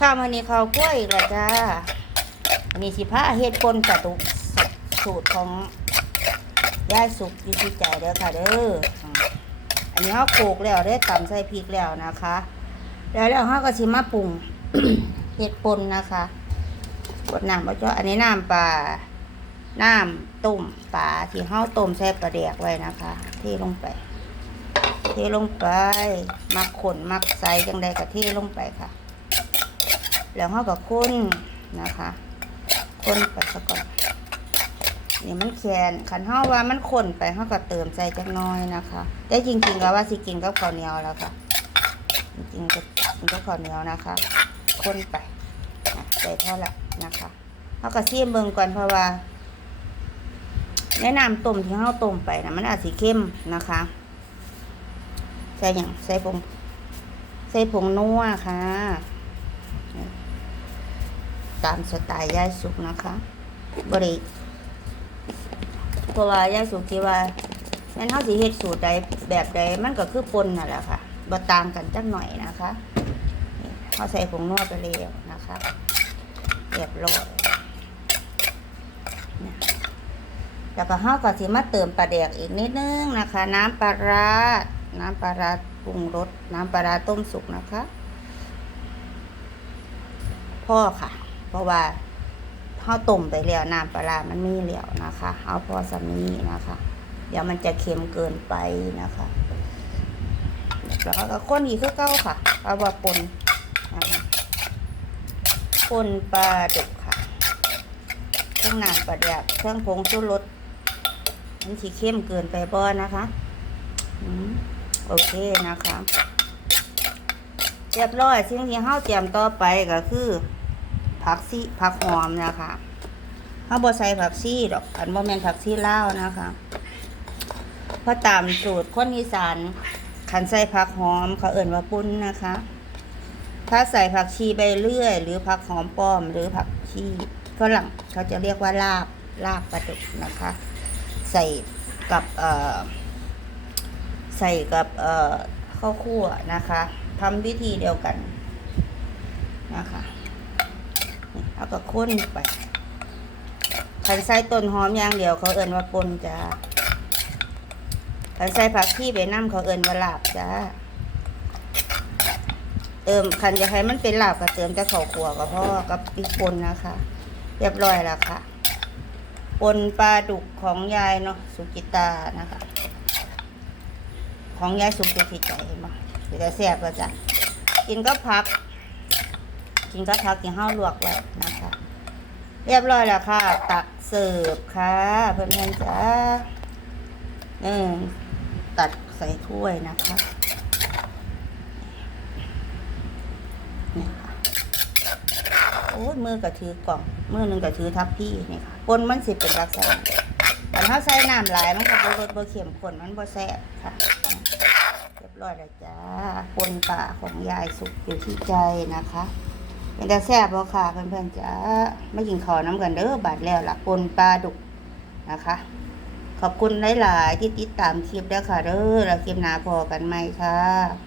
ข้าวมันนี้ข้าวกล้วยกแล้วจ้าอันนี้สิพาเฮ็ดปนกระตุกสูตรของยายสุกยูที่ใจเด้อค่ะเด้ออันนี้เขาโขลกแล้วได้ตำใส่พริกแล้วนะคะ แล้วแล้วเขาก็สิมาปรุงเฮ็ดปนนะคะกดน้ำบ่เจ้าอันนี้น้ำปลาน้ำต้มปลาที่เขาต้มใส่ปลาแดกไว้นะคะเทลงไป เทลงไป มักขนมักใสจังใดก็เทลงไปค่ะ แล้วเขาก็ค้นนะคะค้นไปซะก่อนนี่มันแคนขันเฮาว่ามันข้นไปเฮาก็เติมใส่จักน้อยนะคะแต่จริงๆแล้วว่าสิกินกับข้าวเหนียวแล้วค่ะจริงๆก็กินกับข้าวเหนียวนะคะค้นไปใส่เท่าละนะคะเฮาก็ซีมเบิ่งก่อนเพราะว่าในะนำต้มที่เฮาต้มไปนะมันอาจสิเข้มนะคะใส่หยังใส่ผงใส่ผงนัวค่ะ ตามสไตล์ยายสุกนะคะบริเพราะว่ายายสุกที่ว่าแม่นเฮาสิเฮ็ดสูตรใดแบบใดมันก็คือปนนั่นแหละค่ะบ่ต่างกันจักหน่อยนะคะนี่เฮาใส่ผงนัวไปแล้วนะคะเรียบร้อยเนี่ยแล้วก็เฮาก็สิมาเติมปลาแดกอีกนิดนึงนะคะ น้ำปลาร้าน้ำปลาร้าปรุงรสน้ำปลาร้าต้มสุกนะคะ พ่อค่ะ เพราะว่าข้าวต้มไปแล้วน้ำปลา มันมีแล้วนะคะ เอาพอสำนี้นะคะ เดี๋ยวมันจะเค็มเกินไปนะคะแล้วก็ข้นอีกคือเก้าค่ะ เอาว่าปนนะคะปนปลาดุกค่ะ เครื่องน้ำปลาแดกเครื่องผงชูรสมันสีเข้มเกินไปบ่นะคะอโอเคนะคะเรียบร้อยสิ่งที่เฮาเตรียมต่อไปก็คือ ผักซี่ผักหอมนะคะเฮาบ่ใส่ผักซีดอกอันบ่แมนผักซีลานะคะเพราะตามสูตรคนอีสานคันใส่ผักหอมเขาเอิ่นว่าปุ้นนะคะ ถ้าใส่ผักชีใบเลื่อย หรือผักหอมป้อมหรือผักชีฝรั่งเขาจะเรียกว่าลาบลาบปลาดุกนะคะ ใส่กับเอ่อใส่กับเอ่อข้าวคั่วนะคะทำวิธีเดียวกันนะคะ เอาก็ค้นไปขันใส่ต้นหอมอย่างเดียวเขาเอิ้นว่าปนจ้าขันใส่ผักที่ไปน้ำเขาเอิ้นว่าลาบจ้าเติมขันจะให้มันเป็นลาบก็เติมแต่ข้าวขัวก็พอกับพริกปนนะคะ เรียบร้อยแล้วค่ะปนปลาดุกของยายเนาะสุกิตานะคะ ของยายสุกิติใจเห็นไหมเดี๋ยวจะแซ่บก็จ้ะกินก็พัก กินก็พักที่ห้าลวกไว้นะคะ เรียบร้อยแล้วค่ะ ตักเสิร์ฟค่ะ เพื่อนๆจ้าเออตัดใส่ถ้วยนะคะนี่ค่ะโอ้มือก็ถือกล่องมือหนึ่งก็ถือทับพี่นี่ค่ะปนมันสิเป็นลักษณะแต่ถ้าใส่น้ำหลายมันก็บรสบ่เค็มขนมันบ่แซ่บค่ะเรียบร้อยแล้วจ้าปนป่าของยายสุกอยู่ที่ใจนะคะ เป็นตาแซ่บบ่ค่ะเพื่อนๆจ้าไม่กินขอน้ำกันเด้อบาดแล้วล่ะปนปลาดุกนะคะ ขอบคุณหลาย ๆ ที่ติดตามคลิปแล้วค่ะเด้อแล้วคลิปหน้าพอกันไหมค่ะ